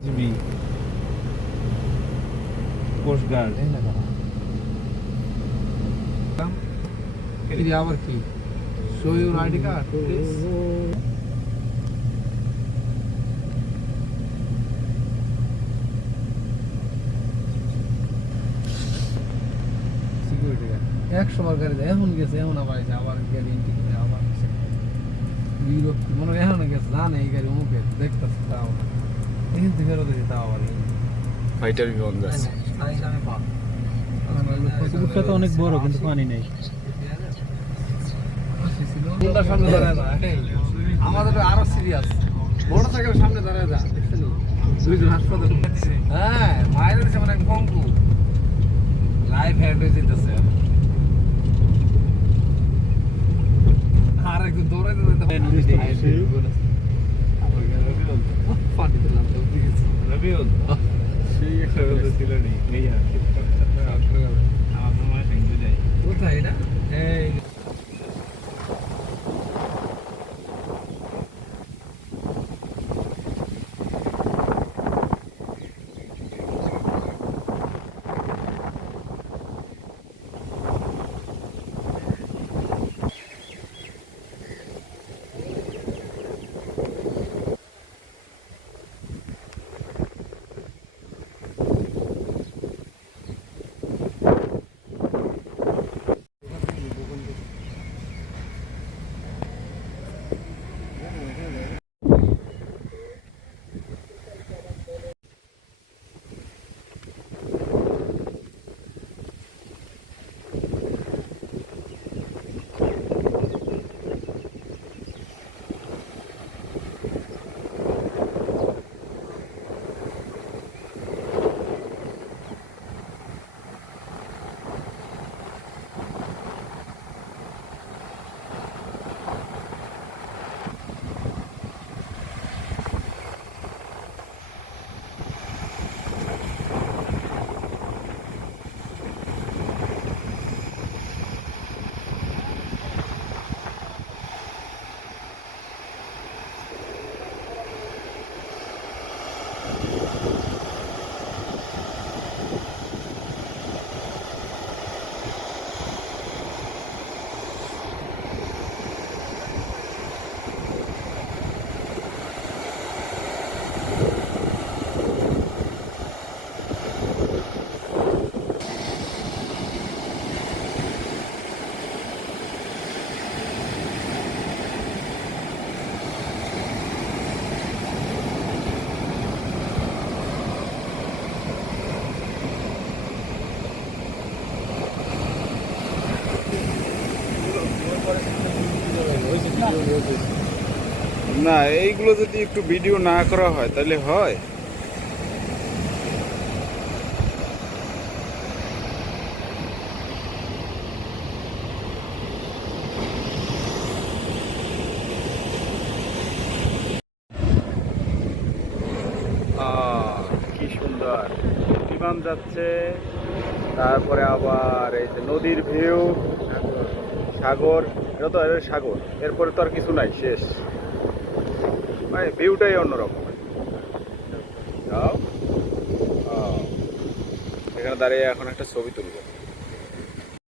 GB coast guard ఇది আবার কি show your ID card please security guard একশো বার গাড়ি যায় এখন গেছে এখন আবার এসে আবার গাড়ি এন্ট্রি করে আবার গেছে ইউরোপ মনে হয় এখন গেছে জানে এই গাড়ি অমুকে দেখতেছে তাও থেকে ফেরত তাও আবার ফাইটার বিমান যাচ্ছে পুকুরটা অনেক বড় কিন্তু পানি নেই আমাদের আরও সিরিয়াস মোটর সাইকেল সামনে দাঁড়ায় যা দুইজন হাসপাতাল হ্যাঁ মায়ের হচ্ছে মানে কঙ্কু লাইফ হ্যান্ড হয়ে যেতেছে আর একটু দৌড়াইতে দৌড়াইতে পানি দিলাম তো দিয়েছি রবিউল সেই একটা কথা ছিল নি এই আর কি আমার না, এইগুলো যদি একটু ভিডিও না করা হয়, তাহলে হয়। যাচ্ছে, তারপরে আবার এই যে নদীর ভিউ সাগর, এটা তো সাগর। এরপরে তো আর কিছু নাই, শেষ। মানে ভিউটাই অন্যরকম। এখানে দাঁড়িয়ে এখন একটা ছবি তুলবো।